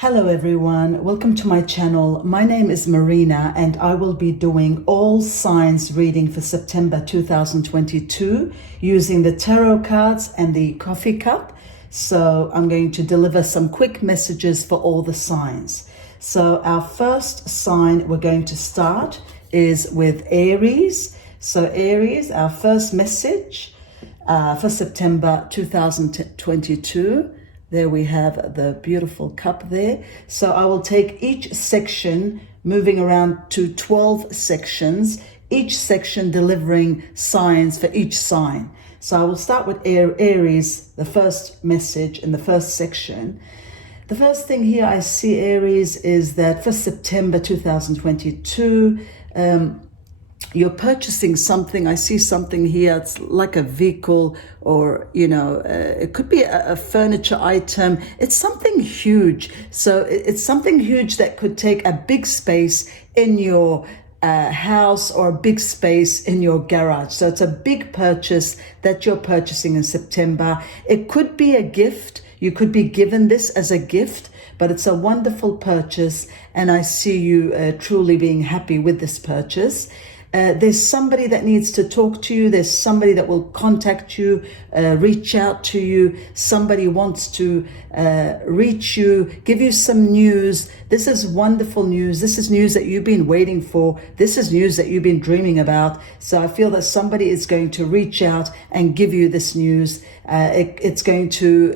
Hello everyone, welcome to my channel. My name is Marina and I will be doing all signs reading for September 2022 using the tarot cards and the coffee cup. So I'm going to deliver some quick messages for all the signs. So our first sign we're going to start is with Aries. So Aries, our first message for September 2022. There we have the beautiful cup there. So I will take each section, moving around to 12 sections, each section delivering signs for each sign. So I will start with Aries, the first message in the first section. The first thing here I see, Aries, is that for September 2022, you're purchasing something. I see something here. It's like a vehicle or, it could be a furniture item. It's something huge. So it's something huge that could take a big space in your house or a big space in your garage. So it's a big purchase that you're purchasing in September. It could be a gift. You could be given this as a gift, but it's a wonderful purchase. And I see you truly being happy with this purchase. There's somebody that needs to talk to you. There's somebody that will contact you, reach out to you. Somebody wants to reach you, give you some news. This is wonderful news. This is news that you've been waiting for. This is news that you've been dreaming about. So I feel that somebody is going to reach out and give you this news. It's going to,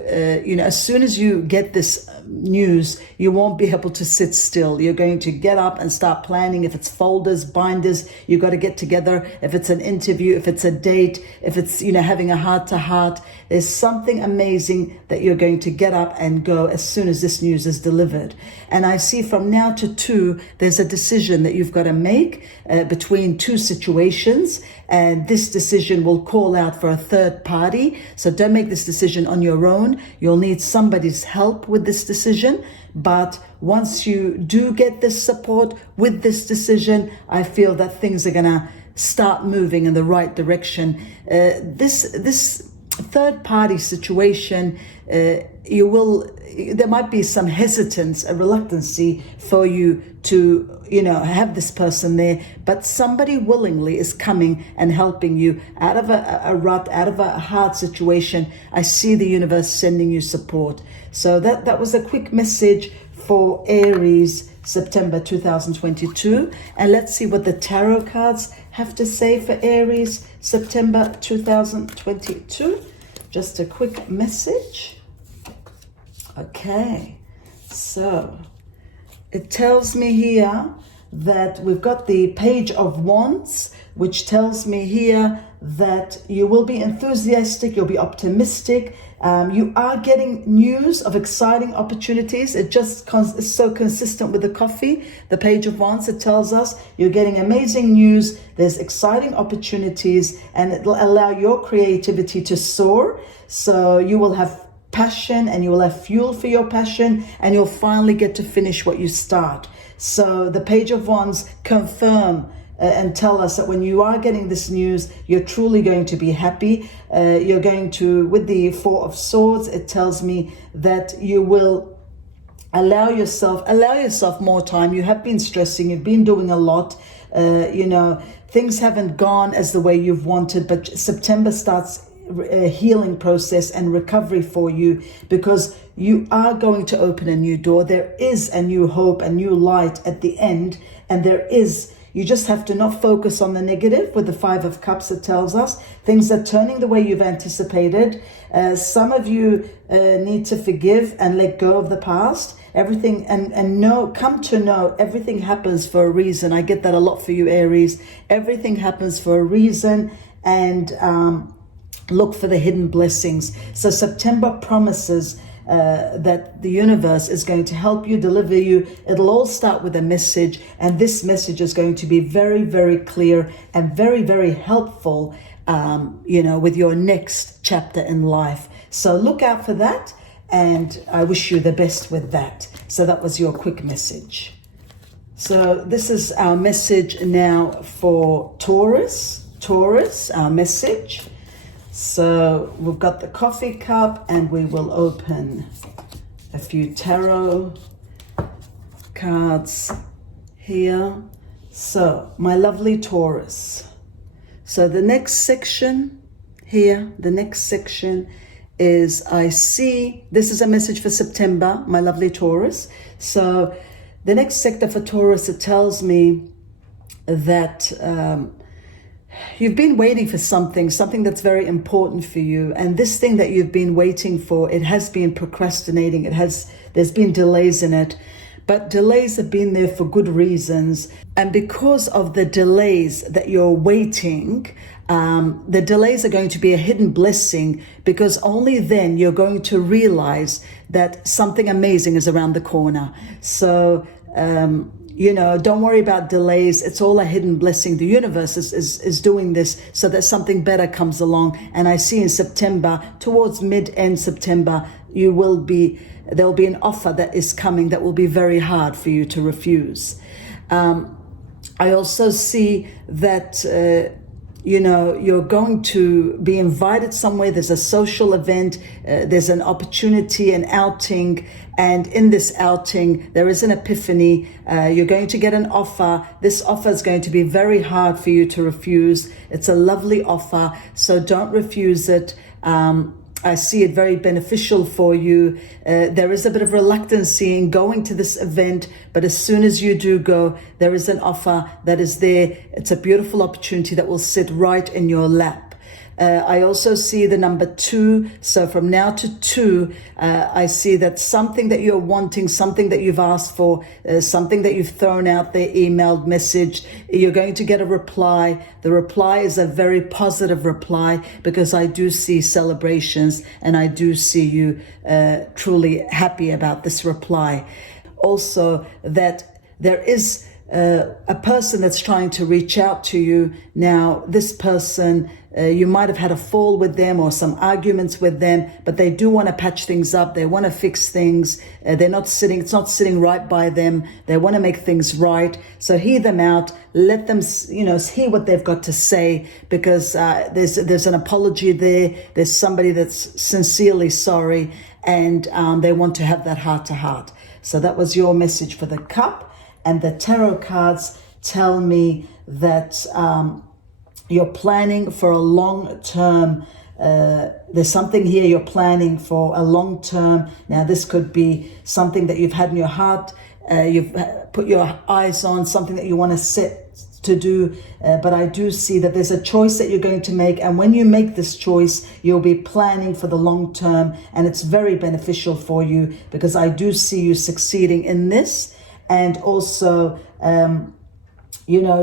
as soon as you get this news, you won't be able to sit still. You're going to get up and start planning. If it's folders, binders, you've got to get together. If it's an interview, if it's a date, if it's, having a heart-to-heart, there's something amazing that you're going to get up and go as soon as this news is delivered. And I see from now to 2, there's a decision that you've got to make between 2 situations. And this decision will call out for a third party. So don't make this decision on your own. You'll need somebody's help with this decision. But once you do get this support with this decision, I feel that things are going to start moving in the right direction. This third party situation, there might be some hesitance, a reluctancy for you to, have this person there, but somebody willingly is coming and helping you out of a rut, out of a hard situation. I see the universe sending you support. So that was a quick message for Aries, September 2022. And let's see what the tarot cards have to say for Aries, September 2022. Just a quick message. Okay, so it tells me here that we've got the Page of Wands, which tells me here that you will be enthusiastic, you'll be optimistic. You are getting news of exciting opportunities. It just is so consistent with the coffee. The Page of Wands, it tells us you're getting amazing news. There's exciting opportunities and it will allow your creativity to soar. So you will have passion and you will have fuel for your passion and you'll finally get to finish what you start. So the Page of Wands confirm and tell us that when you are getting this news, you're truly going to be happy. You're going to, with the Four of Swords, it tells me that you will allow yourself more time. You have been stressing, you've been doing a lot, things haven't gone as the way you've wanted, but September starts a healing process and recovery for you because you are going to open a new door. There is a new hope, a new light at the end, and you just have to not focus on the negative. With the Five of Cups, it tells us things are turning the way you've anticipated. Some of you need to forgive and let go of the past. Everything come to know everything happens for a reason. I get that a lot for you, Aries. Everything happens for a reason, and look for the hidden blessings. So September promises that the universe is going to help you, deliver you. It'll all start with a message, and this message is going to be very, very clear and very, very helpful, with your next chapter in life. So look out for that, and I wish you the best with that. So that was your quick message. So this is our message now for Taurus. Taurus, our message. So we've got the coffee cup and we will open a few tarot cards here. So, my lovely Taurus. So the next section here, the next section is I see, this is a message for September, my lovely Taurus. So the next sector for Taurus, it tells me that you've been waiting for something that's very important for you. And this thing that you've been waiting for, it has been procrastinating. There's been delays in it. But delays have been there for good reasons. And because of the delays that you're waiting, the delays are going to be a hidden blessing, because only then you're going to realize that something amazing is around the corner. So, don't worry about delays. It's all a hidden blessing. The universe is doing this so that something better comes along. And I see in September, towards mid-end September, there'll be an offer that is coming that will be very hard for you to refuse. I also see that, you're going to be invited somewhere. There's a social event, there's an opportunity, an outing. And in this outing, there is an epiphany. You're going to get an offer. This offer is going to be very hard for you to refuse. It's a lovely offer, so don't refuse it. I see it very beneficial for you. There is a bit of reluctancy in going to this event, but as soon as you do go, there is an offer that is there. It's a beautiful opportunity that will sit right in your lap. I also see the number 2. So from now to 2, I see that something that you're wanting, something that you've asked for, something that you've thrown out there, emailed, messaged, you're going to get a reply. The reply is a very positive reply, because I do see celebrations and I do see you truly happy about this reply. Also, that there is a person that's trying to reach out to you. Now, this person, you might have had a fall with them or some arguments with them, but they do want to patch things up. They want to fix things. It's not sitting right by them. They want to make things right. So hear them out. Let them, hear what they've got to say, because there's an apology there. There's somebody that's sincerely sorry, and they want to have that heart to heart. So that was your message for the cup. And the tarot cards tell me that you're planning for a long term. There's something here you're planning for a long term. Now, this could be something that you've had in your heart, you've put your eyes on, something that you want to set to do. But I do see that there's a choice that you're going to make. And when you make this choice, you'll be planning for the long term. And it's very beneficial for you, because I do see you succeeding in this. And also,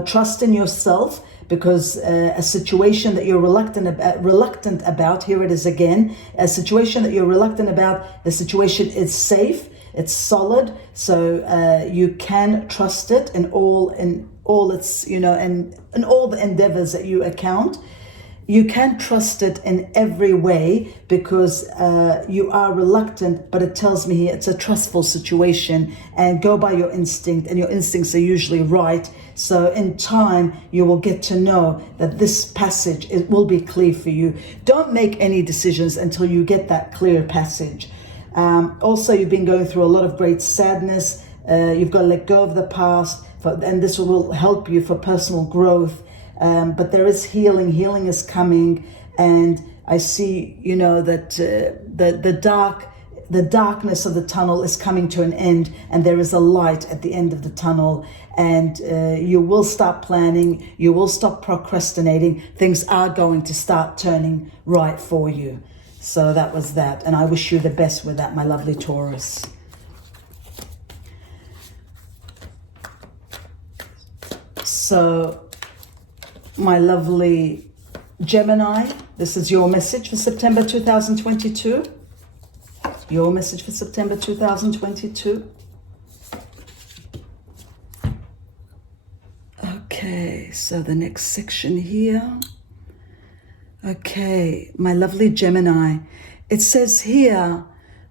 trust in yourself, because a situation that you're reluctant about, here it is again, a situation that you're reluctant about, the situation is safe, it's solid, so you can trust it in all its, in all the endeavors that you account. You can trust it in every way, because you are reluctant, but it tells me here it's a trustful situation, and go by your instinct, and your instincts are usually right. So in time, you will get to know that this passage, it will be clear for you. Don't make any decisions until you get that clear passage. Also, you've been going through a lot of great sadness. You've got to let go of the past, and this will help you for personal growth. But there is healing. Healing is coming, and I see, that the darkness of the tunnel is coming to an end, and there is a light at the end of the tunnel. And you will start planning. You will stop procrastinating. Things are going to start turning right for you. So that was that, and I wish you the best with that, my lovely Taurus. So, my lovely Gemini, this is your message for September 2022. Your message for September 2022. Okay, so the next section here. Okay, my lovely Gemini. It says here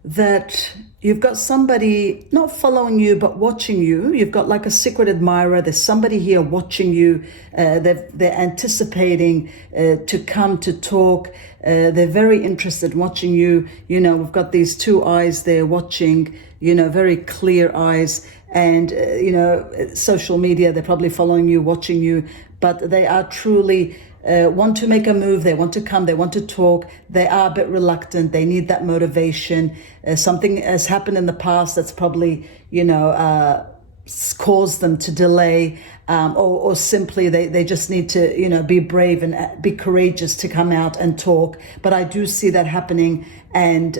that you've got somebody not following you, but watching you. You've got like a secret admirer. There's somebody here watching you. They're anticipating to come to talk. They're very interested in watching you. We've got these two eyes there watching. you know, very clear eyes. And, you know, social media, they're probably following you, watching you, but they are truly want to make a move. They want to come, they want to talk. They are a bit reluctant. They need that motivation. Something has happened in the past that's probably, you know, caused them to delay, or simply they just need to, you know, be brave and be courageous to come out and talk. But I do see that happening, and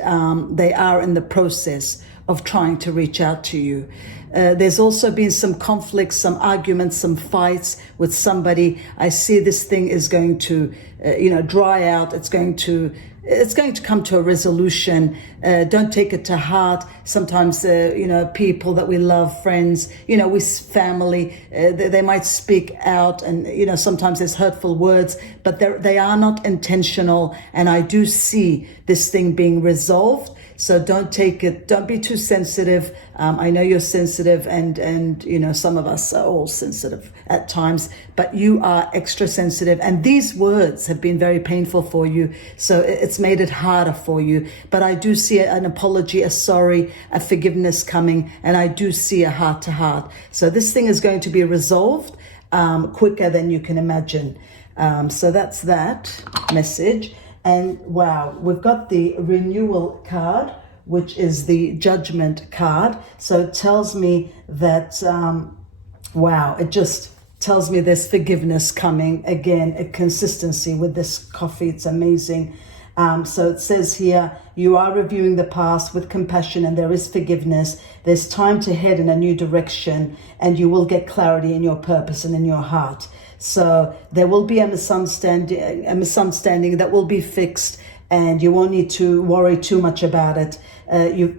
they are in the process of trying to reach out to you. There's also been some conflicts, some arguments, some fights with somebody. I see this thing is going to, you know, dry out. It's going to come to a resolution. Don't take it to heart. Sometimes, you know, people that we love, friends, you know, we family, they might speak out, and, you know, sometimes there's hurtful words, but they are not intentional. And I do see this thing being resolved. So don't be too sensitive. I know you're sensitive, and you know, some of us are all sensitive at times, but you are extra sensitive. And these words have been very painful for you. So it's made it harder for you. But I do see an apology, a sorry, a forgiveness coming, and I do see a heart to heart. So this thing is going to be resolved quicker than you can imagine. So that's that message. And wow, we've got the renewal card, which is the judgment card. So it tells me that, wow, it just tells me there's forgiveness coming. Again, a consistency with this coffee. It's amazing. So it says here, you are reviewing the past with compassion, and there is forgiveness. There's time to head in a new direction, and you will get clarity in your purpose and in your heart. So there will be a misunderstanding that will be fixed, and you won't need to worry too much about it.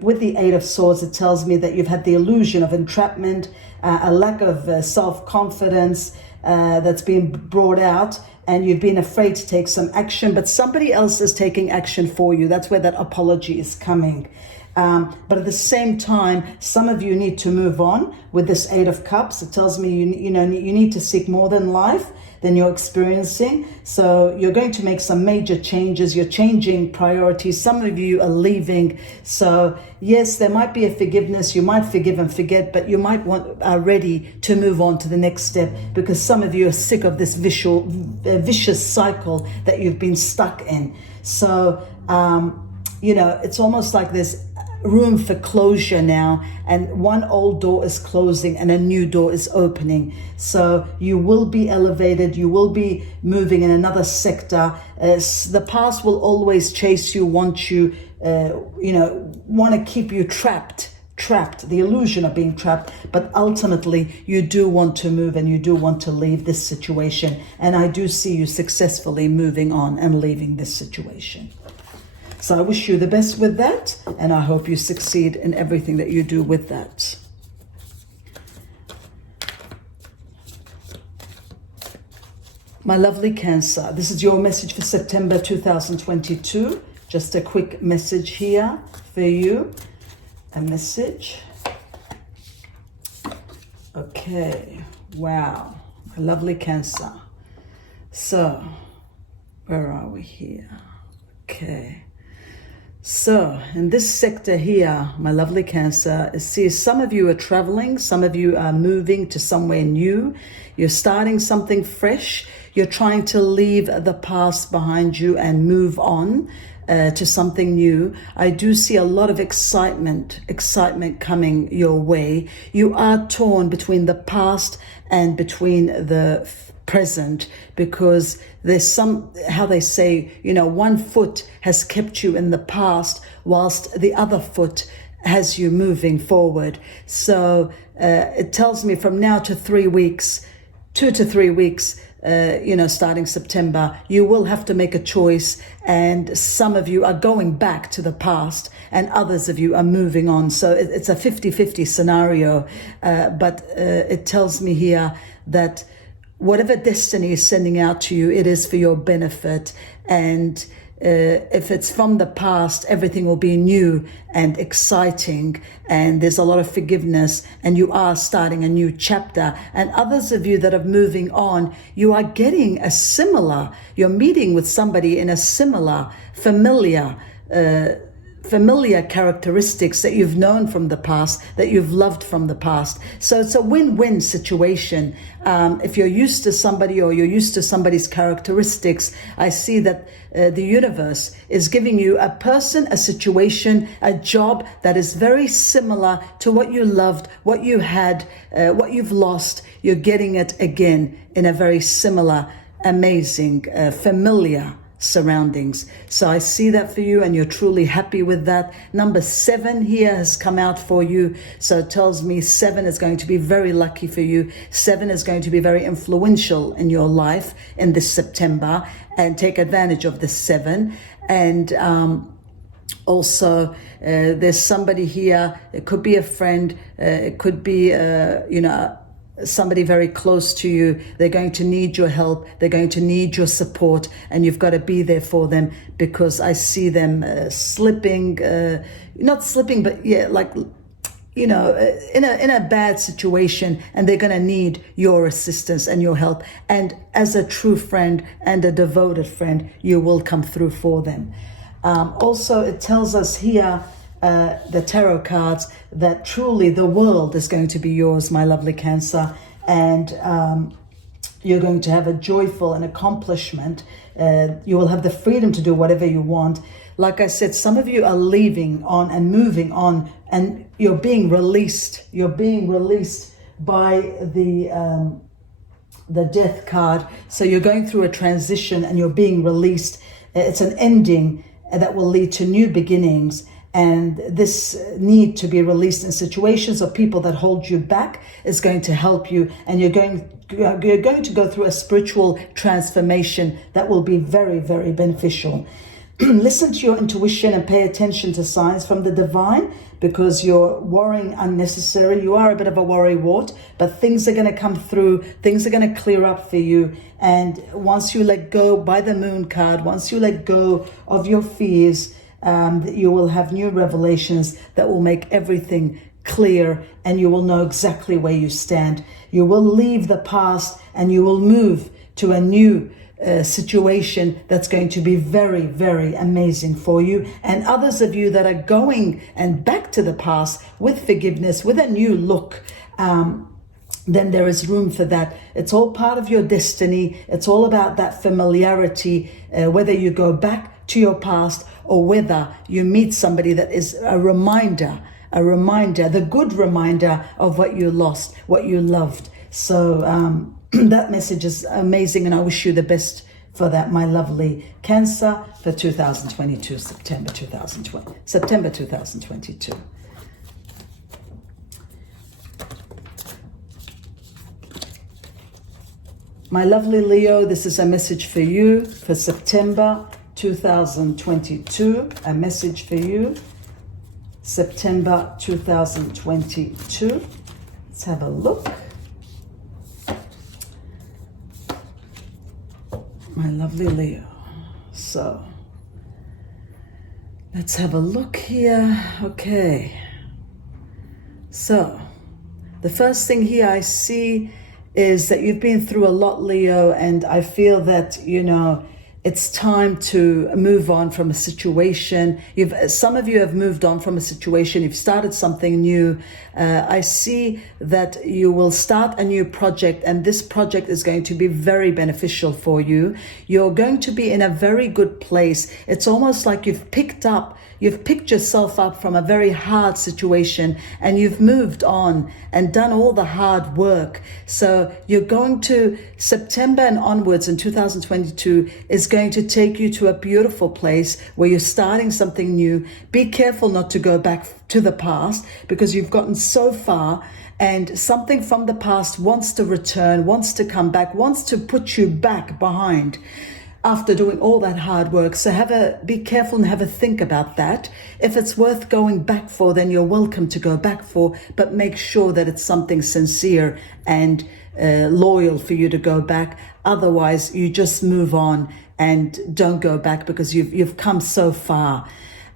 With the Eight of Swords, it tells me that you've had the illusion of entrapment, a lack of self-confidence that's been brought out, and you've been afraid to take some action, but somebody else is taking action for you. That's where that apology is coming. But at the same time, some of you need to move on with this Eight of Cups. It tells me you need to seek more than life than you're experiencing. So you're going to make some major changes. You're changing priorities. Some of you are leaving. So yes, there might be a forgiveness. You might forgive and forget, but you might are ready to move on to the next step, because some of you are sick of this vicious cycle that you've been stuck in. So, you know, it's almost like there's room for closure now, and one old door is closing and a new door is opening. So you will be elevated, you will be moving in another sector. The past will always chase you, want to keep you trapped, the illusion of being trapped. But ultimately you do want to move, and you do want to leave this situation, and I do see you successfully moving on and leaving this situation. So I wish you the best with that, and I hope you succeed in everything that you do with that. My lovely Cancer, this is your message for September 2022. Just a quick message here for you. A message. Okay, wow, my lovely Cancer. So, where are we here? Okay. So in this sector here, my lovely Cancer, see, some of you are traveling, some of you are moving to somewhere new. You're starting something fresh. You're trying to leave the past behind you and move on to something new. I do see a lot of excitement coming your way. You are torn between the past and between the present, because there's how they say, you know, one foot has kept you in the past whilst the other foot has you moving forward. So it tells me from now to 3 weeks, 2 to 3 weeks, starting September, you will have to make a choice, and some of you are going back to the past and others of you are moving on. So it's a 50-50 scenario, but it tells me here that whatever destiny is sending out to you, it is for your benefit. And if it's from the past, everything will be new and exciting, and there's a lot of forgiveness, and you are starting a new chapter. And others of you that are moving on, you are getting you're meeting with somebody in a similar, familiar familiar characteristics that you've known from the past, that you've loved from the past. So it's a win-win situation. If you're used to somebody or you're used to somebody's characteristics, I see that the universe is giving you a person, a situation, a job that is very similar to what you loved, what you had, what you've lost. You're getting it again in a very similar, amazing, familiar surroundings. So I see that for you, and you're truly happy with that. Number 7 here has come out for you. So it tells me 7 is going to be very lucky for you. 7 is going to be very influential in your life in this September, and take advantage of this 7. And also there's somebody here. It could be a friend. It could be, somebody very close to you. They're going to need your help. They're going to need your support, and you've got to be there for them, because I see them slipping, not slipping, but yeah, like, in a bad situation, and they're going to need your assistance and your help. And as a true friend and a devoted friend, you will come through for them. Also, it tells us here, the tarot cards, that truly the world is going to be yours, my lovely Cancer, and you're going to have a joyful and accomplishment. You will have the freedom to do whatever you want. Like I said, some of you are leaving on and moving on, and you're being released. You're being released by the death card. So you're going through a transition and you're being released. It's an ending that will lead to new beginnings. And this need to be released in situations or people that hold you back is going to help you. And you're going to go through a spiritual transformation that will be very, very beneficial. Listen to your intuition and pay attention to signs from the divine, because you're worrying unnecessary. You are a bit of a worrywart, but things are going to come through. Things are going to clear up for you. And once you let go, by the moon card, once you let go of your fears, you will have new revelations that will make everything clear, and you will know exactly where you stand. You will leave the past and you will move to a new situation that's going to be very, very amazing for you. And others of you that are going and back to the past with forgiveness, with a new look, then there is room for that. It's all part of your destiny. It's all about that familiarity, whether you go back to your past or whether you meet somebody that is a reminder, the good reminder of what you lost, what you loved. So that message is amazing, and I wish you the best for that, my lovely Cancer, for 2022, September 2022. My lovely Leo, this is a message for you for September 2022. A message for you, September 2022. Let's have a look. My lovely Leo. So, let's have a look here. Okay. So, the first thing here I see is that you've been through a lot, Leo, and I feel that, it's time to move on from a situation. Some of you have moved on from a situation. You've started something new. I see that you will start a new project, and this project is going to be very beneficial for you. You're going to be in a very good place. It's almost like you've picked yourself up from a very hard situation, and you've moved on and done all the hard work. So you're going to, September and onwards in 2022 is going to take you to a beautiful place where you're starting something new. Be careful not to go back to the past, because you've gotten so far, and something from the past wants to return, wants to come back, wants to put you back behind after doing all that hard work. So be careful and have a think about that. If it's worth going back for, then you're welcome to go back for, but make sure that it's something sincere and loyal for you to go back. Otherwise, you just move on and don't go back, because you've come so far.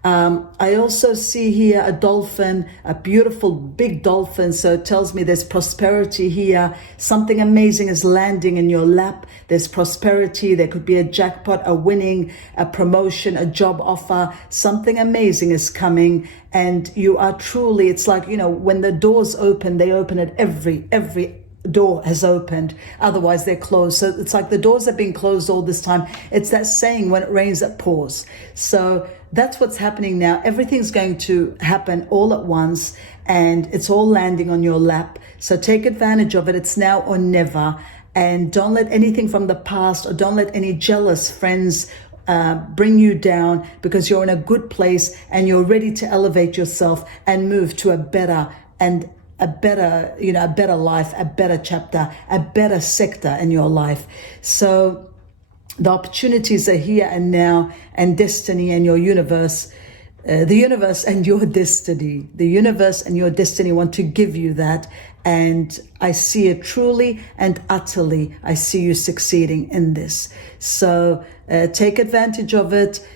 I also see here a dolphin, a beautiful big dolphin. So it tells me there's prosperity here. Something amazing is landing in your lap. There's prosperity. There could be a jackpot, a winning, a promotion, a job offer. Something amazing is coming. And you are truly, it's like, you know, when the doors open, they open at every door has opened, otherwise they're closed. So it's like the doors have been closed all this time. It's that saying, when it rains it pours. So that's what's happening now. Everything's going to happen all at once, and it's all landing on your lap. So take advantage of it. It's now or never. And don't let anything from the past, or don't let any jealous friends bring you down, because you're in a good place and you're ready to elevate yourself and move to a better life, a better chapter, a better sector in your life. So the opportunities are here and now, and destiny and your universe, the universe and your destiny. The universe and your destiny want to give you that. And I see it truly and utterly. I see you succeeding in this. So take advantage of it.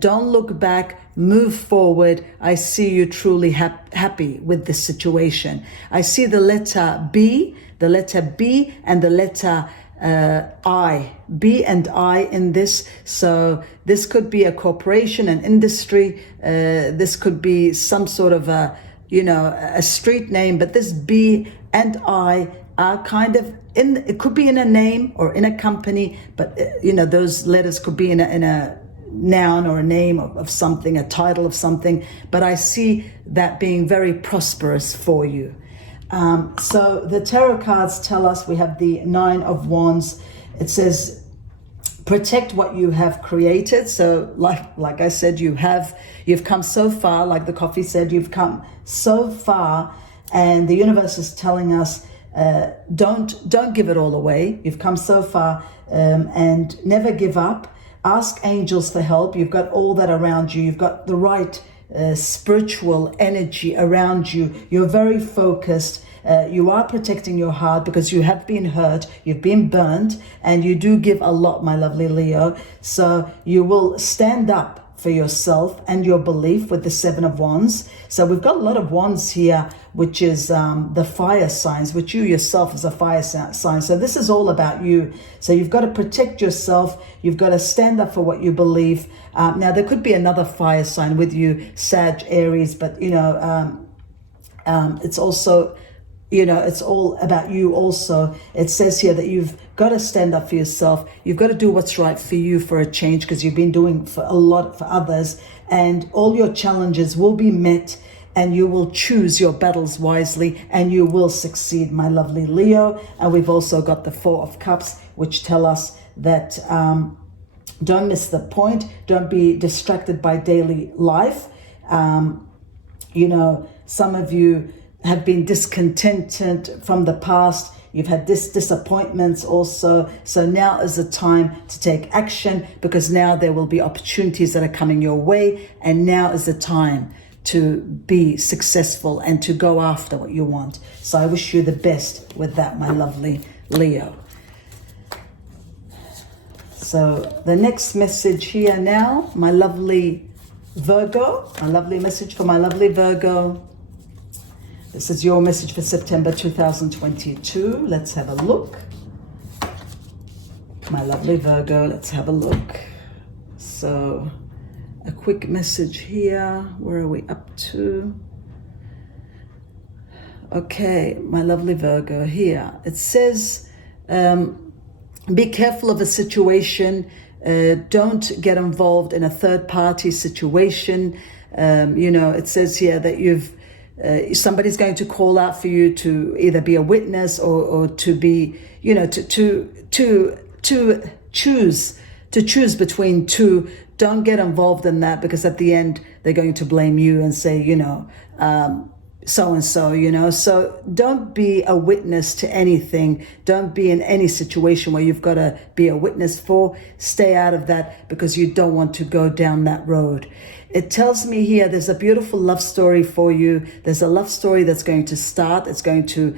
Don't look back. Move forward. I see you truly happy with this situation. I see the letter B and the letter I, B and I in this. So this could be a corporation, an industry. This could be some sort of a street name, but this B and I are kind of it could be in a name or in a company, but those letters could be in a noun or a name of something, a title of something. But I see that being very prosperous for you. So the tarot cards tell us, we have the 9 of Wands. It says, protect what you have created. So like I said, you've come so far. Like the coffee said, you've come so far, and the universe is telling us, don't give it all away. You've come so far, and never give up. Ask angels for help. You've got all that around you. You've got the right spiritual energy around you. You're very focused. You are protecting your heart because you have been hurt. You've been burned, and you do give a lot, my lovely Leo. So you will stand up for yourself and your belief with the 7 of Wands. So we've got a lot of wands here, which is the fire signs, which you yourself is a fire sign. So this is all about you. So you've got to protect yourself. You've got to stand up for what you believe. Now there could be another fire sign with you, Sag, Aries, but it's also, it's all about you also. It says here that you've got to stand up for yourself. You've got to do what's right for you for a change, because you've been doing for a lot for others, and all your challenges will be met, and you will choose your battles wisely, and you will succeed, my lovely Leo. And we've also got the 4 of Cups, which tell us that don't miss the point. Don't be distracted by daily life. Some of you have been discontented from the past. You've had disappointments also. So now is the time to take action, because now there will be opportunities that are coming your way. And now is the time to be successful and to go after what you want. So I wish you the best with that, my lovely Leo. So the next message here now, my lovely Virgo, a lovely message for my lovely Virgo. This is your message for September 2022. Let's have a look. My lovely Virgo, let's have a look. So a quick message here. Where are we up to? Okay, my lovely Virgo here. It says, be careful of a situation. Don't get involved in a third party situation. It says here that somebody's going to call out for you to either be a witness or to be, to choose between two. Don't get involved in that, because at the end they're going to blame you and say, so-and-so, so don't be a witness to anything. Don't be in any situation where you've got to be a witness for. Stay out of that, because you don't want to go down that road. It tells me here there's a beautiful love story for you. There's a love story that's going to start. It's going to,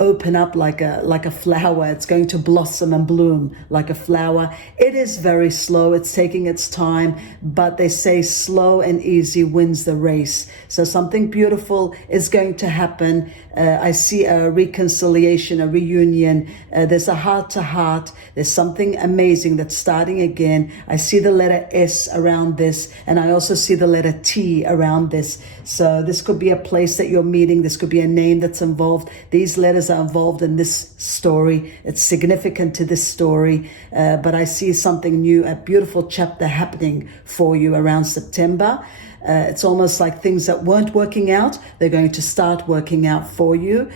open up like a flower. It's going to blossom and bloom like a flower. It is very slow. It's taking its time, but they say slow and easy wins the race. So something beautiful is going to happen. I see a reconciliation, a reunion. There's a heart-to-heart. There's something amazing that's starting again. I see the letter S around this, and I also see the letter T around this. So this could be a place that you're meeting. This could be a name that's involved. These letters are involved in this story. It's significant to this story. But I see something new, a beautiful chapter happening for you around September. It's almost like things that weren't working out, they're going to start working out for you.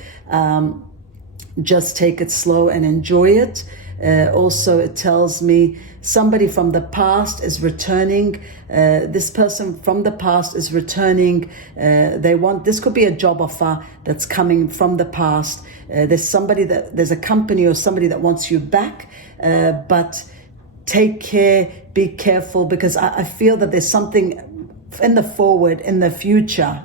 Just take it slow and enjoy it. Also, it tells me somebody from the past is returning. This person from the past is returning. This could be a job offer that's coming from the past. There's a company or somebody that wants you back, but take care, be careful, because I feel that there's something in the future,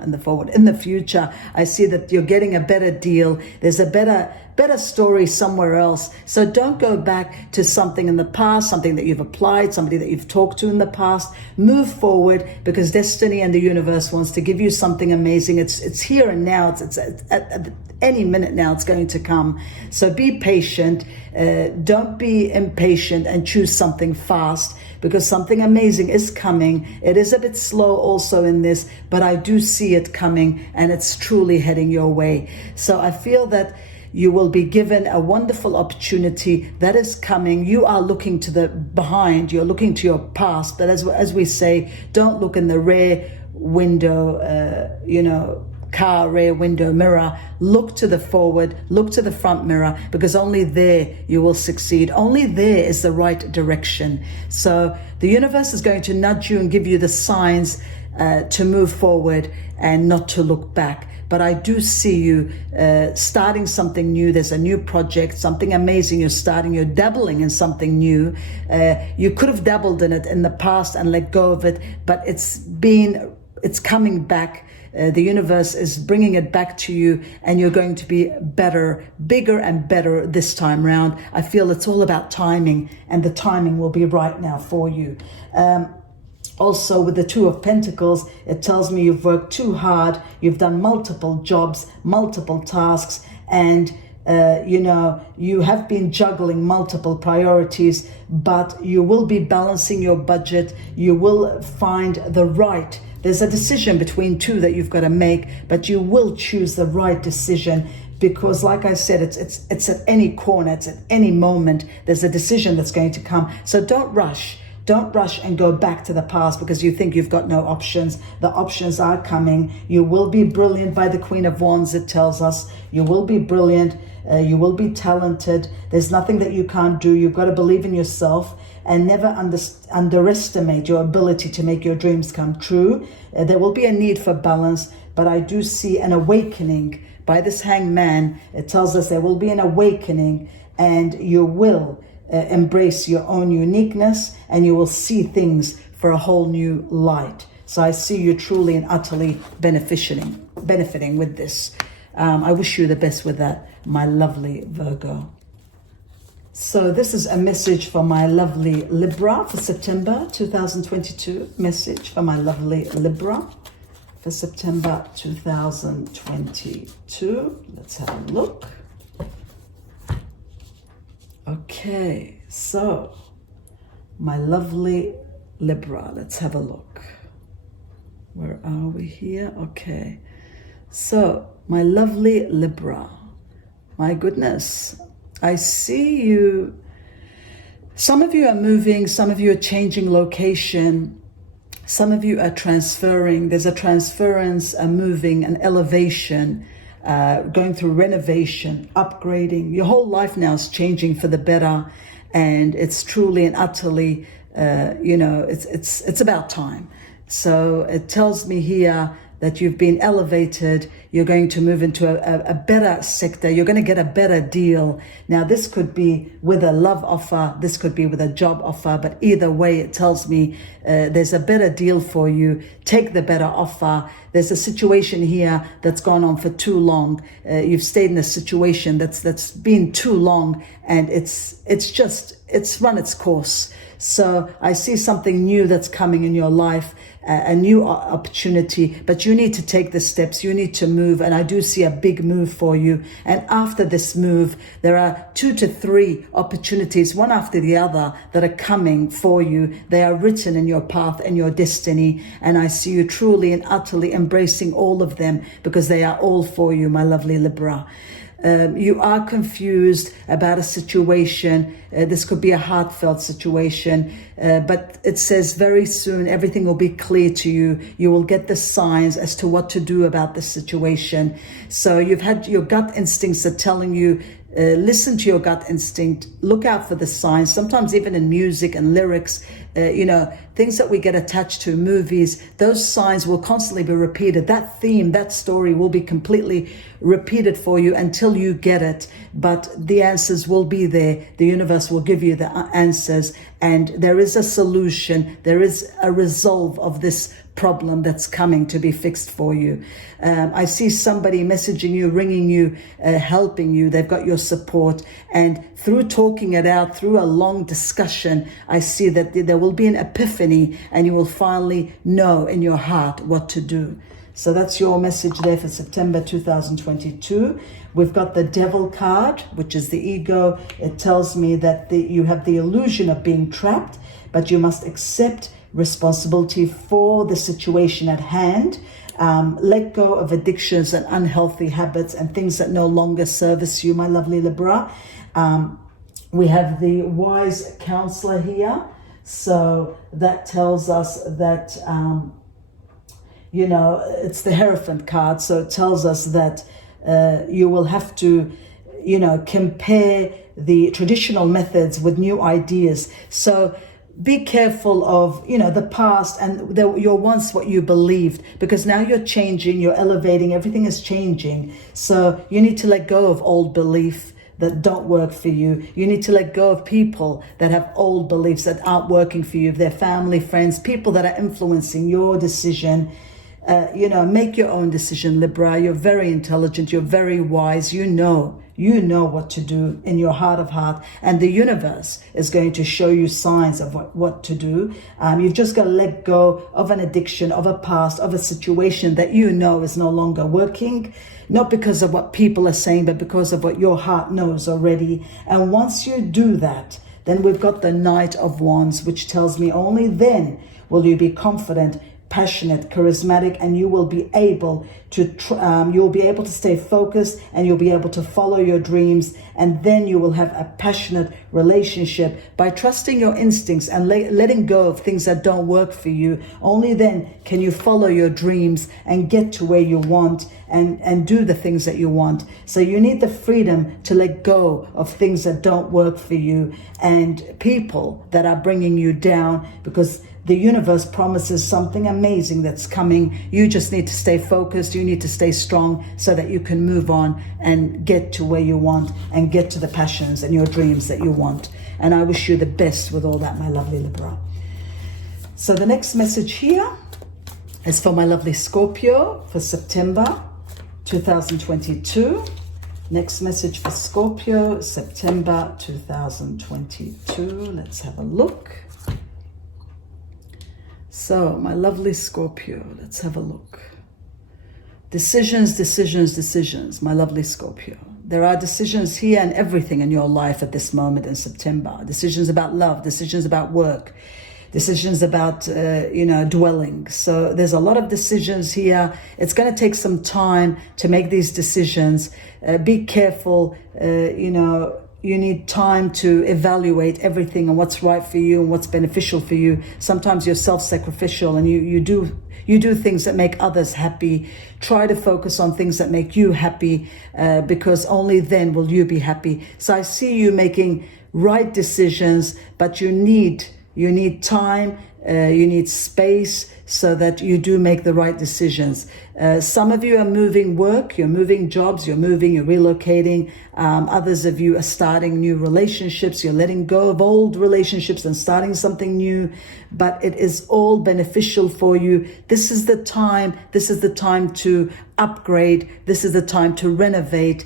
I see that you're getting a better deal. There's a better story somewhere else. So don't go back to something in the past, something that you've applied, somebody that you've talked to in the past. Move forward, because destiny and the universe wants to give you something amazing. It's here and now. It's at any minute now it's going to come. So be patient. Don't be impatient and choose something fast, because something amazing is coming. It is a bit slow also in this, but I do see it coming, and it's truly heading your way. So I feel that you will be given a wonderful opportunity that is coming. You are looking to the behind, you're looking to your past, but as we say, don't look in the rear window, car rear window mirror. Look to the forward, look to the front mirror, because only there you will succeed. Only there is the right direction. So the universe is going to nudge you and give you the signs to move forward and not to look back. But I do see you starting something new. There's a new project, something amazing you're starting. You're dabbling in something new. You could have dabbled in it in the past and let go of it, but it's coming back. The universe is bringing it back to you, and you're going to be better, bigger and better this time round. I feel it's all about timing, and the timing will be right now for you. Also, with the Two of Pentacles, it tells me you've worked too hard. You've done multiple jobs, multiple tasks, and you have been juggling multiple priorities, but you will be balancing your budget. You will find the right. There's a decision between two that you've got to make, but you will choose the right decision, because like I said, it's at any corner, it's at any moment. There's a decision that's going to come. So don't rush. Don't rush and go back to the past because you think you've got no options. The options are coming. You will be brilliant by the Queen of Wands, it tells us. You will be brilliant. You will be talented. There's nothing that you can't do. You've got to believe in yourself and never underestimate your ability to make your dreams come true. There will be a need for balance, but I do see an awakening by this Hanged Man. It tells us there will be an awakening, and you will embrace your own uniqueness, and you will see things for a whole new light. So I see you truly and utterly benefiting with this. I wish you the best with that, my lovely Virgo. So this is a message for my lovely Libra for September 2022. Message for my lovely Libra for September 2022. Let's have a look. Okay, so my lovely Libra, let's have a look. Where are we here? Okay, so my lovely Libra, my goodness, I see you. Some of you are moving, some of you are changing location, some of you are transferring. There's a transference, a moving, an elevation, going through renovation, upgrading. Your whole life now is changing for the better, and it's truly and utterly, it's about time. So it tells me here that you've been elevated. You're going to move into a better sector. You're going to get a better deal. Now, this could be with a love offer. This could be with a job offer. But either way, it tells me there's a better deal for you. Take the better offer. There's a situation here that's gone on for too long. You've stayed in a situation that's been too long, and it's run its course. So I see something new that's coming in your life, a new opportunity, but you need to take the steps. You need to move, and I do see a big move for you. And after this move, there are 2 to 3 opportunities, one after the other, that are coming for you. They are written in your path and your destiny, and I see you truly and utterly embracing all of them, because they are all for you, my lovely Libra. You are confused about a situation. This could be a heartfelt situation, but it says very soon everything will be clear to you. You will get the signs as to what to do about the situation. So you've had your gut instincts are telling you, listen to your gut instinct, look out for the signs. Sometimes even in music and lyrics, things that we get attached to, movies, those signs will constantly be repeated. That theme, that story will be completely repeated for you until you get it. But the answers will be there. The universe will give you the answers, and there is a solution. There is a resolve of this problem that's coming to be fixed for you. I see somebody messaging you, ringing you, helping you. They've got your support, and through talking it out, through a long discussion, I see that there will be an epiphany, and you will finally know in your heart what to do. So that's your message there for September 2022. We've got the Devil card, which is the ego. It tells me that you have the illusion of being trapped, but you must accept responsibility for the situation at hand. Let go of addictions and unhealthy habits and things that no longer service you, my lovely Libra. We have the wise counselor here. So that tells us that, it's the Hierophant card. So it tells us that you will have to, compare the traditional methods with new ideas. So be careful of, the past and your once what you believed, because now you're changing, you're elevating, everything is changing. So you need to let go of old belief that don't work for you. You need to let go of people that have old beliefs that aren't working for you. If they're family, friends, people that are influencing your decision. Make your own decision, Libra. You're very intelligent. You're very wise. You know what to do in your heart of heart, and the universe is going to show you signs of what to do. You've just got to let go of an addiction, of a past, of a situation that is no longer working, not because of what people are saying, but because of what your heart knows already. And once you do that, then we've got the Knight of Wands, which tells me only then will you be confident, passionate, charismatic, and you will be able to stay focused, and you'll be able to follow your dreams, and then you will have a passionate relationship by trusting your instincts and letting go of things that don't work for you. Only then can you follow your dreams and get to where you want and do the things that you want. So you need the freedom to let go of things that don't work for you and people that are bringing you down, because the universe promises something amazing that's coming. You just need to stay focused. You need to stay strong so that you can move on and get to where you want and get to the passions and your dreams that you want. And I wish you the best with all that, my lovely Libra. So the next message here is for my lovely Scorpio for September 2022. Next message for Scorpio, September 2022. Let's have a look. So, my lovely Scorpio, let's have a look. Decisions, decisions, decisions, my lovely Scorpio. There are decisions here and everything in your life at this moment in September. Decisions about love, decisions about work, decisions about, dwelling. So there's a lot of decisions here. It's going to take some time to make these decisions. Be careful, you need time to evaluate everything and what's right for you and what's beneficial for you. Sometimes you're self-sacrificial and you do things that make others happy. Try to focus on things that make you happy, because only then will you be happy. So I see you making right decisions, but you need time You need space so that you do make the right decisions. Some of you are moving work, you're moving jobs, you're moving, you're relocating. Others of you are starting new relationships. You're letting go of old relationships and starting something new. But it is all beneficial for you. This is the time. This is the time to upgrade. This is the time to renovate.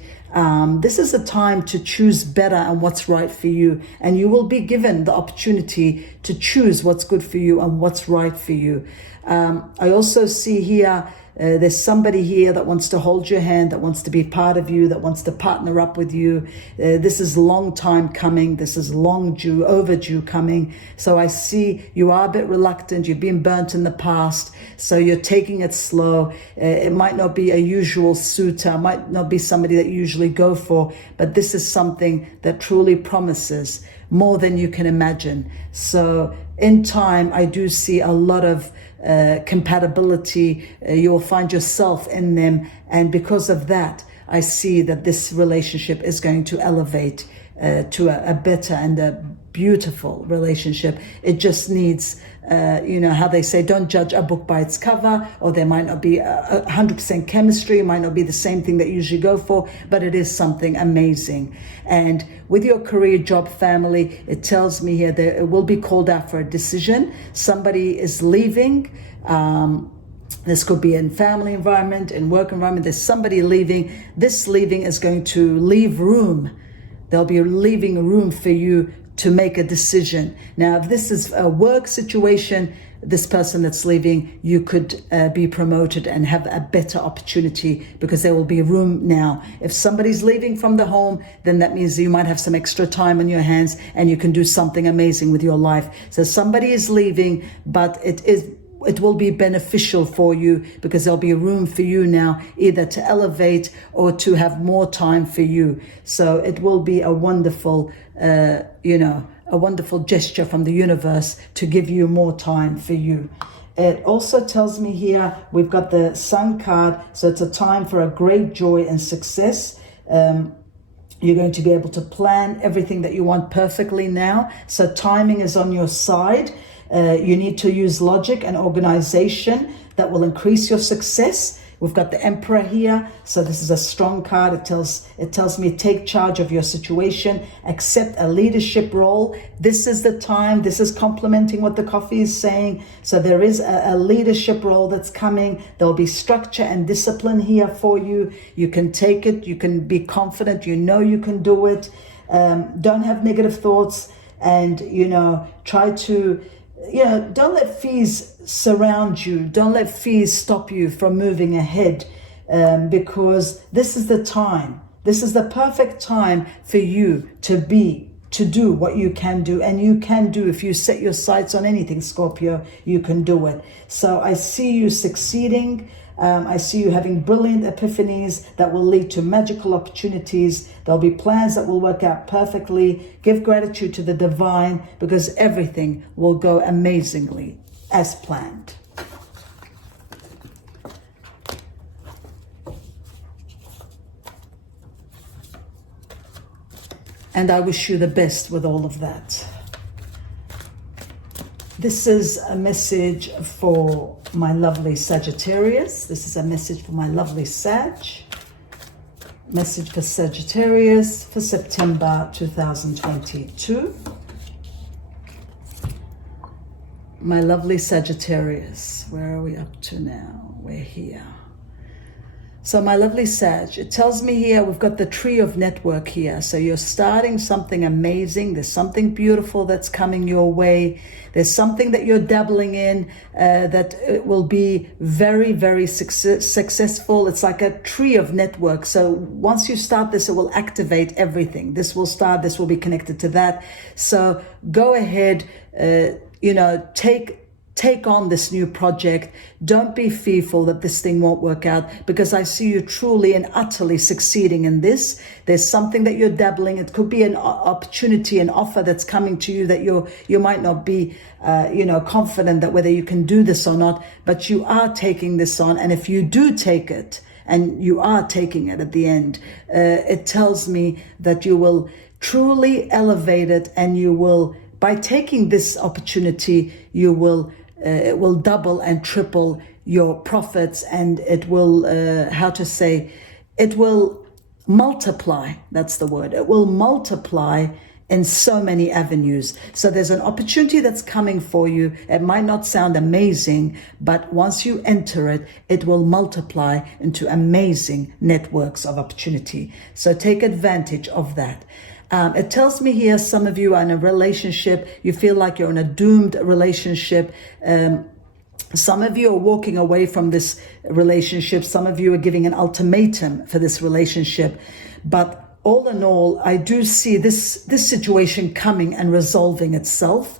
This is the time to choose better and what's right for you. And you will be given the opportunity to choose what's good for you and what's right for you. I also see here, there's somebody here that wants to hold your hand, that wants to be part of you, that wants to partner up with you. This is long time coming. This is overdue coming. So I see you are a bit reluctant. You've been burnt in the past. So you're taking it slow. It might not be a usual suitor, might not be somebody that you usually go for, but this is something that truly promises more than you can imagine. So in time, I do see a lot of compatibility. You will find yourself in them, and because of that, I see that this relationship is going to elevate to a better and a beautiful relationship. It just needs, how they say, don't judge a book by its cover, or there might not be 100% chemistry, it might not be the same thing that you usually go for, but it is something amazing. And with your career, job, family, it tells me here that it will be called out for a decision. Somebody is leaving. This could be in family environment, in work environment. There's somebody leaving. This leaving is going to leave room. There'll be leaving room for you to make a decision. Now, if this is a work situation, this person that's leaving, you could be promoted and have a better opportunity because there will be room now. If somebody's leaving from the home, then that means you might have some extra time on your hands and you can do something amazing with your life. So somebody is leaving, but it will be beneficial for you because there'll be room for you now either to elevate or to have more time for you. So it will be a wonderful, a wonderful gesture from the universe to give you more time for you. It also tells me here, we've got the Sun card. So it's a time for a great joy and success. You're going to be able to plan everything that you want perfectly now. So timing is on your side. You need to use logic and organization that will increase your success. We've got the Emperor here. So this is a strong card. It tells me take charge of your situation, accept a leadership role. This is the time. This is complementing what the coffee is saying. So there is a leadership role that's coming. There'll be structure and discipline here for you. You can take it. You can be confident. You know you can do it. Don't have negative thoughts, and, try to, don't let fears surround you. Don't let fears stop you from moving ahead, because this is the time. This is the perfect time for you to do what you can do. And you can do, if you set your sights on anything, Scorpio, you can do it. So I see you succeeding. I see you having brilliant epiphanies that will lead to magical opportunities. There'll be plans that will work out perfectly. Give gratitude to the divine because everything will go amazingly as planned. And I wish you the best with all of that. This is a message for my lovely Sagittarius. This is a message for my lovely Sag. Message for Sagittarius for September 2022. My lovely Sagittarius, where are we up to now? We're here. So my lovely Sag, it tells me here, we've got the tree of network here. So you're starting something amazing. There's something beautiful that's coming your way. There's something that you're dabbling in that it will be very, very successful. It's like a tree of network. So once you start this, it will activate everything. This will start, this will be connected to that. So go ahead, take on this new project. Don't be fearful that this thing won't work out, because I see you truly and utterly succeeding in this. There's something that you're dabbling. It could be an opportunity, an offer that's coming to you that you might not be, confident that whether you can do this or not, but you are taking this on. And if you do take it, and you are taking it at the end, it tells me that you will truly elevate it and you will by taking this opportunity, you will it will double and triple your profits, and it will it will multiply. That's the word. It will multiply in so many avenues. So there's an opportunity that's coming for you. It might not sound amazing, but once you enter it, it will multiply into amazing networks of opportunity. So take advantage of that. It tells me here, some of you are in a relationship, you feel like you're in a doomed relationship. Some of you are walking away from this relationship. Some of you are giving an ultimatum for this relationship. But all in all, I do see this situation coming and resolving itself.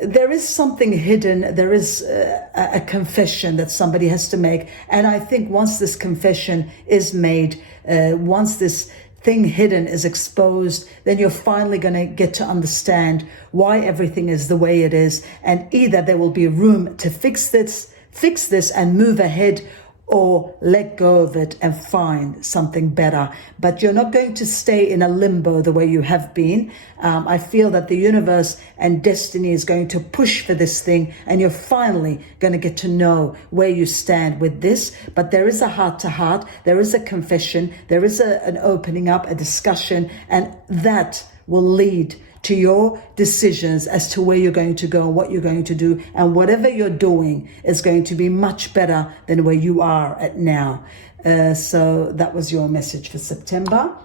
There is something hidden. There is a confession that somebody has to make. And I think once this confession is made, once this thing hidden is exposed, then you're finally going to get to understand why everything is the way it is. And either there will be room to fix this and move ahead, or let go of it and find something better. But you're not going to stay in a limbo the way you have been. I feel that the universe and destiny is going to push for this thing, and you're finally going to get to know where you stand with this. But there is a heart-to-heart, there is a confession, there is an opening up, a discussion, and that will lead to your decisions as to where you're going to go, what you're going to do, and whatever you're doing is going to be much better than where you are at now. So that was your message for September.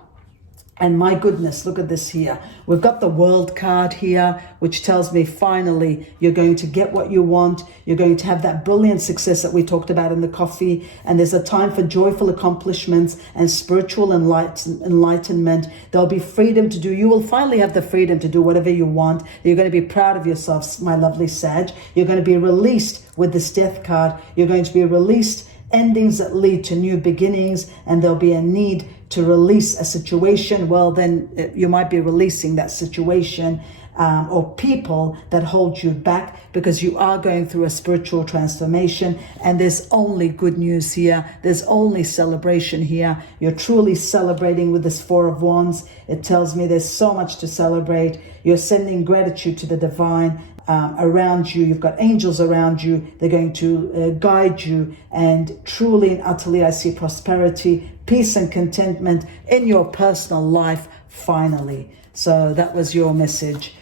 And my goodness, look at this here. We've got the World card here, which tells me finally you're going to get what you want. You're going to have that brilliant success that we talked about in the coffee. And there's a time for joyful accomplishments and spiritual enlightenment. There'll be freedom to do. You will finally have the freedom to do whatever you want. You're going to be proud of yourself, my lovely Sag. You're going to be released with this Death card. You're going to be released, endings that lead to new beginnings, and there'll be a need to release a situation. Well, then you might be releasing that situation or people that hold you back, because you are going through a spiritual transformation, and there's only good news here. There's only celebration here. You're truly celebrating with this Four of Wands. It tells me there's so much to celebrate. You're sending gratitude to the divine around you. You've got angels around you. They're going to guide you, and truly and utterly I see prosperity, peace and contentment in your personal life finally. So that was your message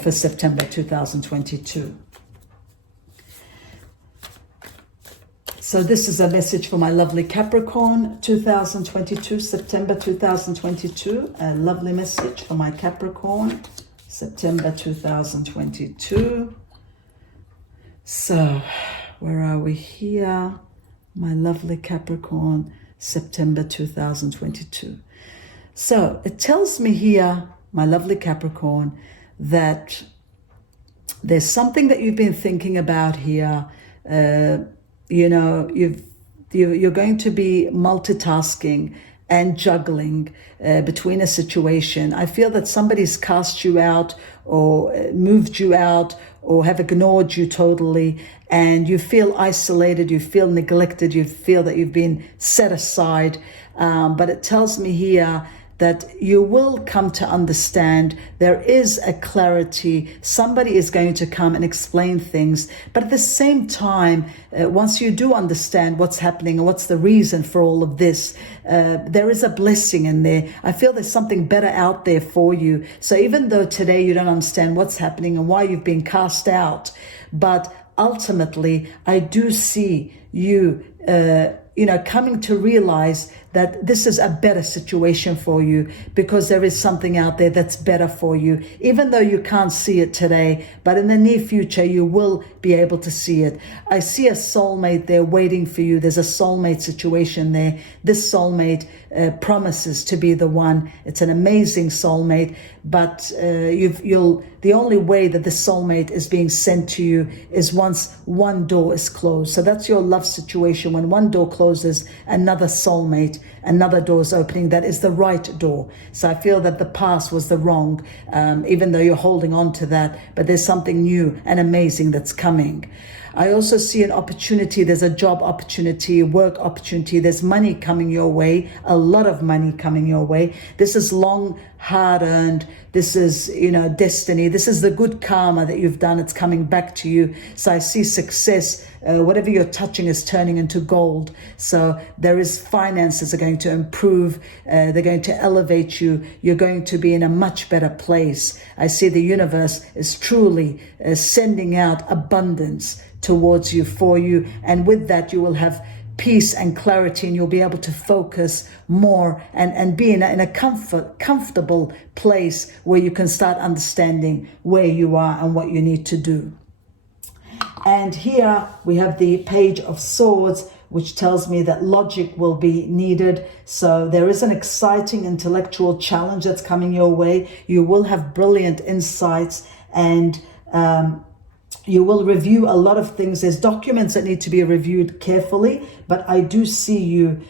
for September 2022. So this is a message for my lovely Capricorn 2022, September 2022. A lovely message for my Capricorn, September 2022. So where are we here? My lovely Capricorn, September 2022. So it tells me here, my lovely Capricorn, that there's something that you've been thinking about here. You know, you're going to be multitasking and juggling between a situation. I feel that somebody's cast you out or moved you out or have ignored you totally, and you feel isolated, you feel neglected, you feel that you've been set aside. But it tells me here that you will come to understand there is a clarity. Somebody is going to come and explain things. But at the same time, once you do understand what's happening and what's the reason for all of this, there is a blessing in there. I feel there's something better out there for you. So even though today you don't understand what's happening and why you've been cast out, but ultimately I do see you coming to realize that this is a better situation for you, because there is something out there that's better for you, even though you can't see it today, but in the near future, you will be able to see it. I see a soulmate there waiting for you. There's a soulmate situation there. This soulmate promises to be the one. It's an amazing soulmate, but the only way that the soulmate is being sent to you is once one door is closed. So that's your love situation. When one door closes, another soulmate, another door is opening. That is the right door. So I feel that the past was the wrong, even though you're holding on to that, but there's something new and amazing that's coming. I also see an opportunity. There's a job opportunity, work opportunity. There's money coming your way, a lot of money coming your way. This is long, hard earned. This is, destiny. This is the good karma that you've done. It's coming back to you. So I see success. Whatever you're touching is turning into gold. So there is finances are going to improve. They're going to elevate you. You're going to be in a much better place. I see the universe is truly sending out abundance towards you, for you. And with that, you will have peace and clarity, and you'll be able to focus more and be in a comfortable place where you can start understanding where you are and what you need to do. And here we have the Page of Swords, which tells me that logic will be needed. So there is an exciting intellectual challenge that's coming your way. You will have brilliant insights, and you will review a lot of things. There's documents that need to be reviewed carefully, but I do see you,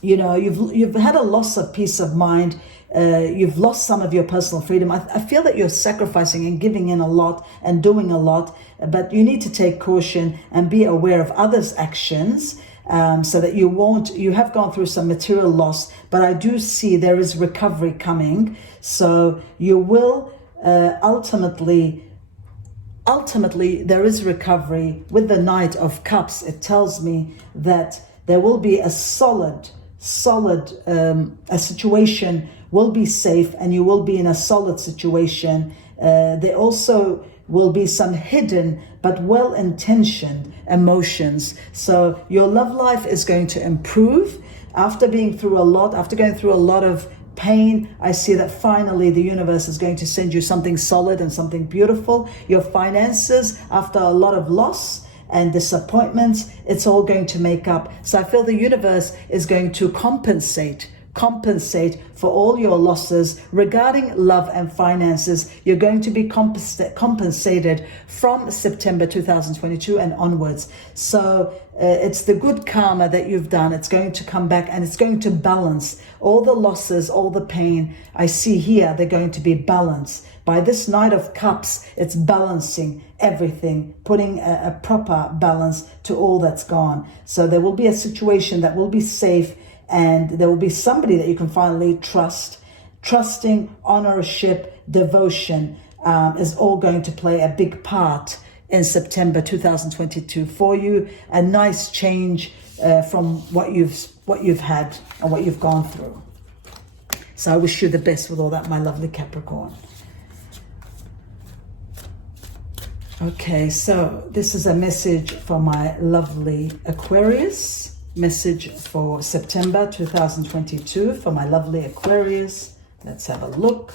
you've had a loss of peace of mind. You've lost some of your personal freedom. I feel that you're sacrificing and giving in a lot and doing a lot, but you need to take caution and be aware of others' actions, so that you have gone through some material loss, but I do see there is recovery coming. So you will ultimately there is recovery. With the Knight of Cups, it tells me that there will be a solid a situation will be safe, and you will be in a solid situation. There also will be some hidden but well-intentioned emotions. So your love life is going to improve after going through a lot of pain. I see that finally the universe is going to send you something solid and something beautiful. Your finances, after a lot of loss and disappointments, it's all going to make up. So I feel the universe is going to compensate for all your losses regarding love and finances. You're going to be compensated from September 2022 and onwards. So it's the good karma that you've done. It's going to come back, and it's going to balance all the losses, all the pain. I see here they're going to be balanced. By this Knight of Cups, it's balancing everything, putting a proper balance to all that's gone. So there will be a situation that will be safe, and there will be somebody that you can finally trust. Trusting, ownership, devotion is all going to play a big part in September 2022 for you. A nice change from what you've had and what you've gone through. So I wish you the best with all that, my lovely Capricorn. Okay, so this is a message for my lovely Aquarius. Message for September 2022 for my lovely Aquarius. Let's have a look.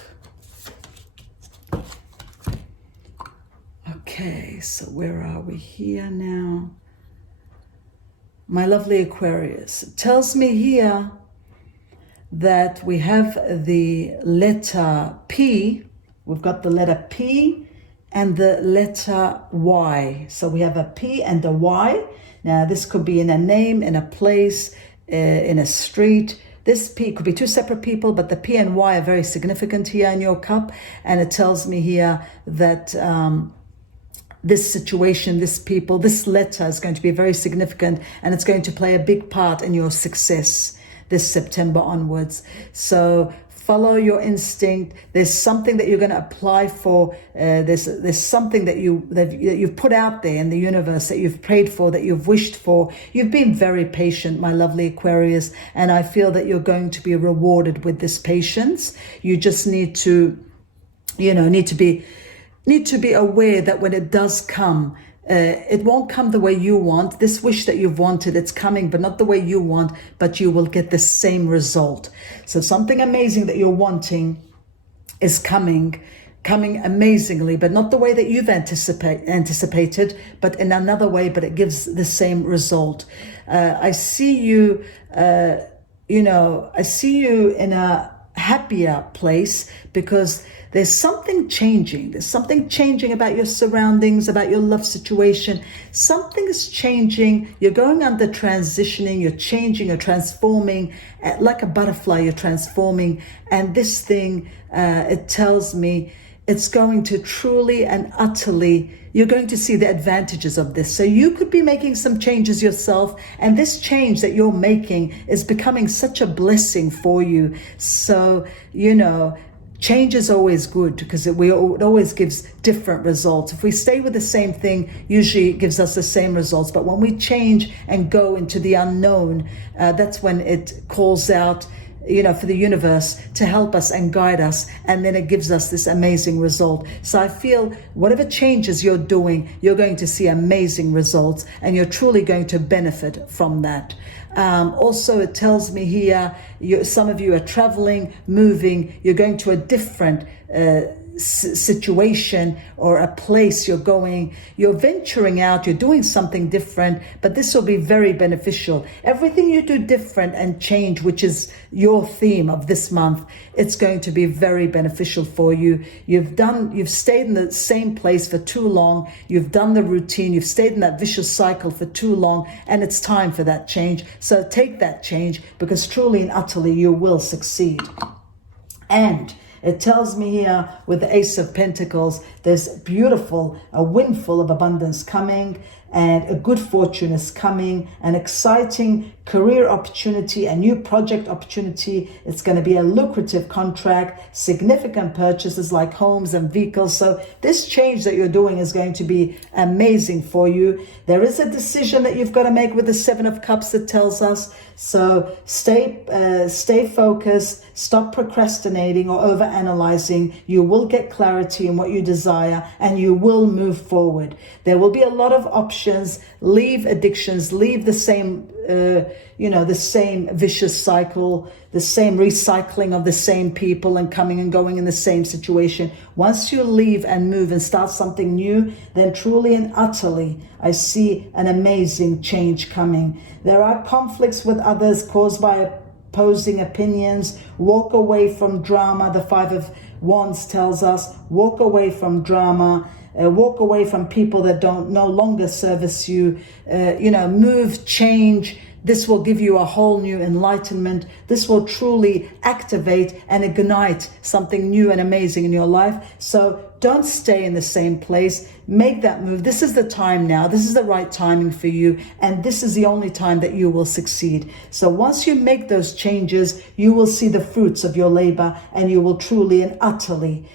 Okay, so where are we here now? My lovely Aquarius. It tells me here that we have the letter P. We've got the letter P and the letter Y. So we have a P and a Y. Now, this could be in a name, in a place, in a street. This P could be two separate people, but the P and Y are very significant here in your cup. And it tells me here that this situation, this people, this letter is going to be very significant, and it's going to play a big part in your success this September onwards. So follow your instinct. There's something that you're going to apply for. There's something that you've put out there in the universe, that you've prayed for, that you've wished for. You've been very patient, my lovely Aquarius, and I feel that you're going to be rewarded with this patience. You just need to, need to be aware that when it does come, it won't come the way you want. This wish that you've wanted, it's coming, but not the way you want, but you will get the same result. So something amazing that you're wanting is coming amazingly, but not the way that you've anticipated, but in another way, but it gives the same result. I see you, I see you in a happier place because there's something changing. There's something changing about your surroundings, about your love situation. Something is changing. You're going under transitioning. You're changing. You're transforming. Like a butterfly, you're transforming. And this thing, it tells me, it's going to truly and utterly, you're going to see the advantages of this. So you could be making some changes yourself, and this change that you're making is becoming such a blessing for you. So, you know, change is always good because it always gives different results. If we stay with the same thing, usually it gives us the same results. But when we change and go into the unknown, that's when it calls out, you know, for the universe to help us and guide us, and then it gives us this amazing result. So I feel whatever changes you're doing, you're going to see amazing results, and you're truly going to benefit from that. Also, it tells me here, some of you are traveling, moving, you're going to a different situation or a place you're going, you're venturing out, you're doing something different, but this will be very beneficial. Everything you do different and change, which is your theme of this month, it's going to be very beneficial for you. You've stayed in the same place for too long, you've done the routine, you've stayed in that vicious cycle for too long, and it's time for that change. So take that change, because truly and utterly you will succeed. And it tells me here with the Ace of Pentacles, there's a windfall of abundance coming, and a good fortune is coming, an exciting career opportunity, a new project opportunity. It's going to be a lucrative contract, significant purchases like homes and vehicles. So this change that you're doing is going to be amazing for you. There is a decision that you've got to make with the Seven of Cups that tells us. So stay focused, stop procrastinating or overanalyzing. You will get clarity in what you desire, and you will move forward. There will be a lot of options. Leave addictions, leave the same the same vicious cycle, the same recycling of the same people and coming and going in the same situation. Once you leave and move and start something new, then truly and utterly, I see an amazing change coming. There are conflicts with others caused by opposing opinions. Walk away from drama. The Five of Wands tells us, walk away from drama. Walk away from people that no longer service you. Move, change. This will give you a whole new enlightenment. This will truly activate and ignite something new and amazing in your life. So don't stay in the same place. Make that move. This is the time now. This is the right timing for you. And this is the only time that you will succeed. So once you make those changes, you will see the fruits of your labor, and you will truly and utterly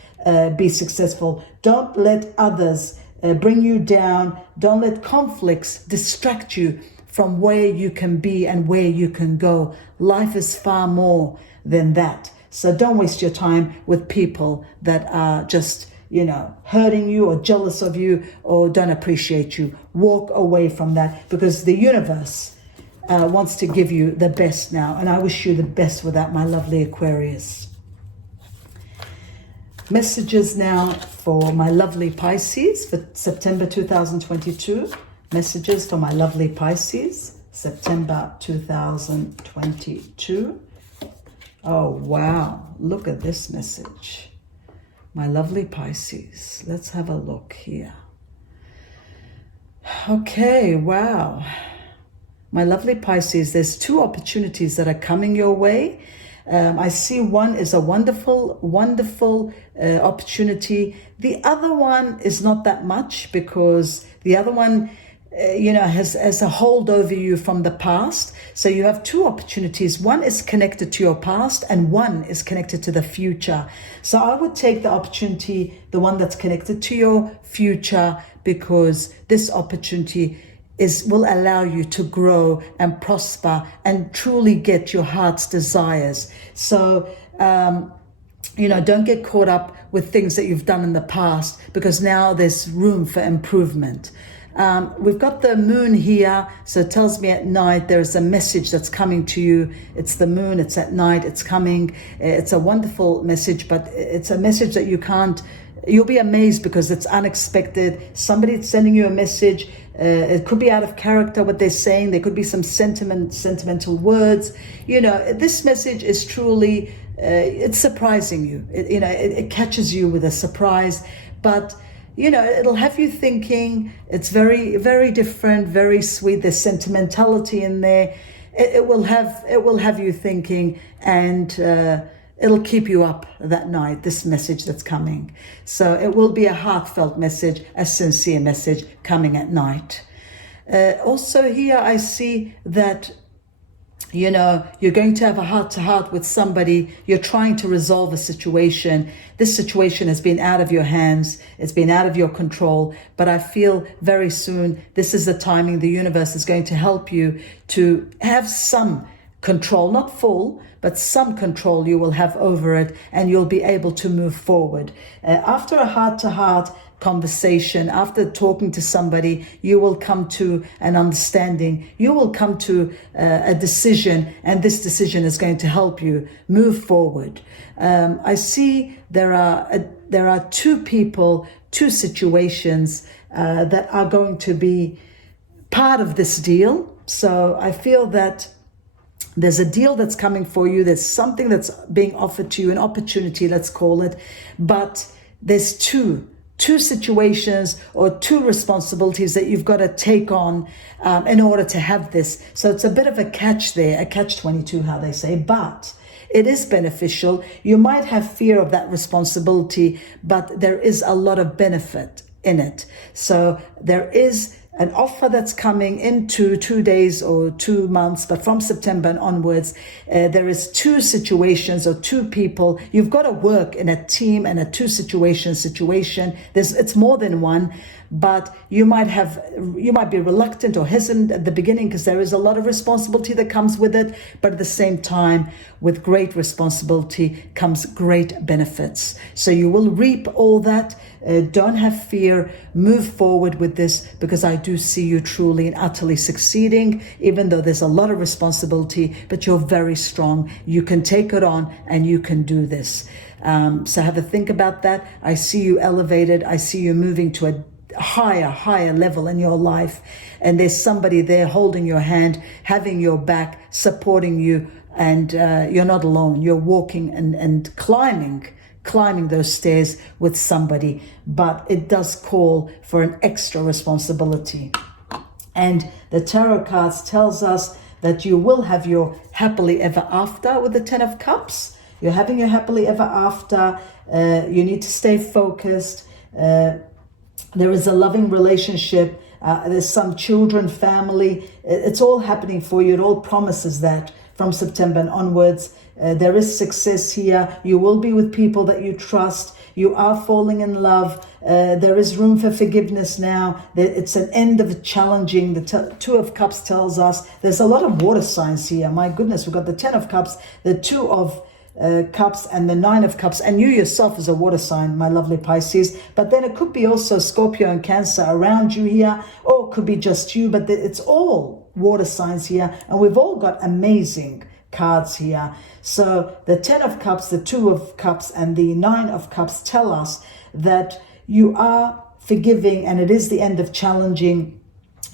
be successful. Don't let others bring you down. Don't let conflicts distract you from where you can be and where you can go. Life is far more than that. So don't waste your time with people that are just, hurting you or jealous of you or don't appreciate you. Walk away from that, because the universe wants to give you the best now. And I wish you the best with that, my lovely Aquarius. Messages now for my lovely Pisces for September 2022. Messages for my lovely Pisces, September 2022. Oh, wow. Look at this message. My lovely Pisces. Let's have a look here. Okay, wow. My lovely Pisces, there's two opportunities that are coming your way. I see one is a wonderful opportunity. The other one is not that much, because the other one has a hold over you from the past. So you have two opportunities. One is connected to your past and one is connected to the future. So I would take the opportunity, the one that's connected to your future, because this opportunity will allow you to grow and prosper and truly get your heart's desires. So, don't get caught up with things that you've done in the past, because now there's room for improvement. We've got the moon here, so it tells me at night there's a message that's coming to you. It's the moon, it's at night, it's coming. It's a wonderful message, but it's a message that you'll be amazed because it's unexpected. Somebody's sending you a message. It could be out of character what they're saying. There could be some sentimental words. This message is truly, it's surprising you. It catches you with a surprise, but it'll have you thinking. It's very, very different, very sweet. There's sentimentality in there. It will have you thinking, and it'll keep you up that night, this message that's coming. So it will be a heartfelt message, a sincere message coming at night. Also here I see that, you know, you're going to have a heart-to-heart with somebody. You're trying to resolve a situation. This situation has been out of your hands. It's been out of your control. But I feel very soon, this is the timing the universe is going to help you to have some control, not full, but some control you will have over it, and you'll be able to move forward. After a heart-to-heart conversation, after talking to somebody, you will come to an understanding. You will come to a decision, and this decision is going to help you move forward. I see there are two people, two situations that are going to be part of this deal. So I feel that there's a deal that's coming for you. There's something that's being offered to you, an opportunity, let's call it. But there's two situations or two responsibilities that you've got to take on in order to have this. So it's a bit of a catch there, a catch-22, how they say, but it is beneficial. You might have fear of that responsibility, but there is a lot of benefit in it. So there is an offer that's coming into 2 days or 2 months, but from September and onwards, there is two situations or two people. You've got to work in a team and a situation. It's more than one, but you might be reluctant or hesitant at the beginning because there is a lot of responsibility that comes with it. But at the same time, with great responsibility comes great benefits. So you will reap all that. Don't have fear. Move forward with this, because I do see you truly and utterly succeeding, even though there's a lot of responsibility, but you're very strong. You can take it on and you can do this. So have a think about that. I see you elevated. I see you moving to a higher level in your life, and there's somebody there holding your hand, having your back, supporting you, and you're not alone. You're walking and climbing those stairs with somebody, but it does call for an extra responsibility. And the tarot cards tells us that you will have your happily ever after with the 10 of Cups. You're having your happily ever after. You need to stay focused. There is a loving relationship. There's some children, family. It's all happening for you. It all promises that from September and onwards. There is success here. You will be with people that you trust. You are falling in love. There is room for forgiveness now. It's an end of challenging. The 2 of Cups tells us there's a lot of water signs here. My goodness, we've got the 10 of Cups, the 2 of Cups, and the 9 of Cups. And you yourself is a water sign, my lovely Pisces. But then it could be also Scorpio and Cancer around you here, or it could be just you. But it's all water signs here. And we've all got amazing cards here. So the 10 of Cups, the 2 of Cups, and the 9 of Cups tell us that you are forgiving, and it is the end of challenging.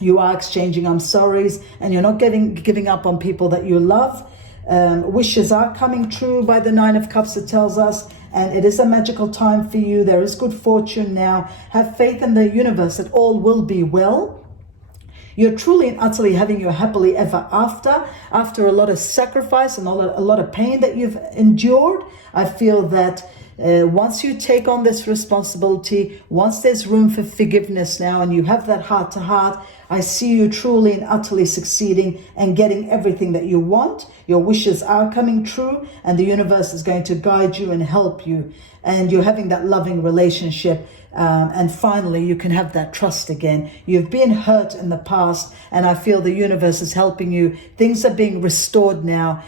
You are exchanging I'm sorries, and you're not giving up on people that you love. Wishes are coming true by the 9 of Cups, it tells us, and it is a magical time for you. There is good fortune now. Have faith in the universe that all will be well. You're truly and utterly having your happily ever after a lot of sacrifice and a lot of pain that you've endured. I feel that once you take on this responsibility, once there's room for forgiveness now, and you have that heart-to-heart, I see you truly and utterly succeeding and getting everything that you want. Your wishes are coming true, and the universe is going to guide you and help you. And you're having that loving relationship. And finally, you can have that trust again. You've been hurt in the past, and I feel the universe is helping you. Things are being restored now.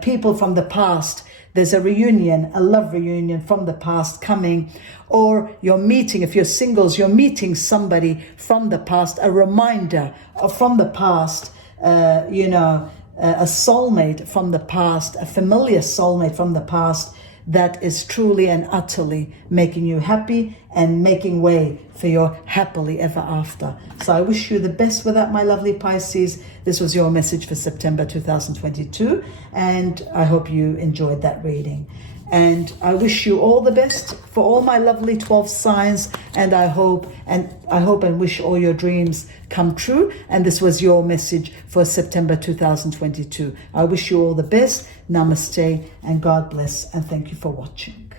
People from the past, there's a reunion, a love reunion from the past coming. Or you're meeting, if you're singles, you're meeting somebody from the past, a reminder from the past, a soulmate from the past, a familiar soulmate from the past, that is truly and utterly making you happy and making way for your happily ever after. So I wish you the best with that, my lovely Pisces. This was your message for September 2022, and I hope you enjoyed that reading. And I wish you all the best for all my lovely 12 signs. And I hope and wish all your dreams come true. And this was your message for September 2022. I wish you all the best. Namaste and God bless. And thank you for watching.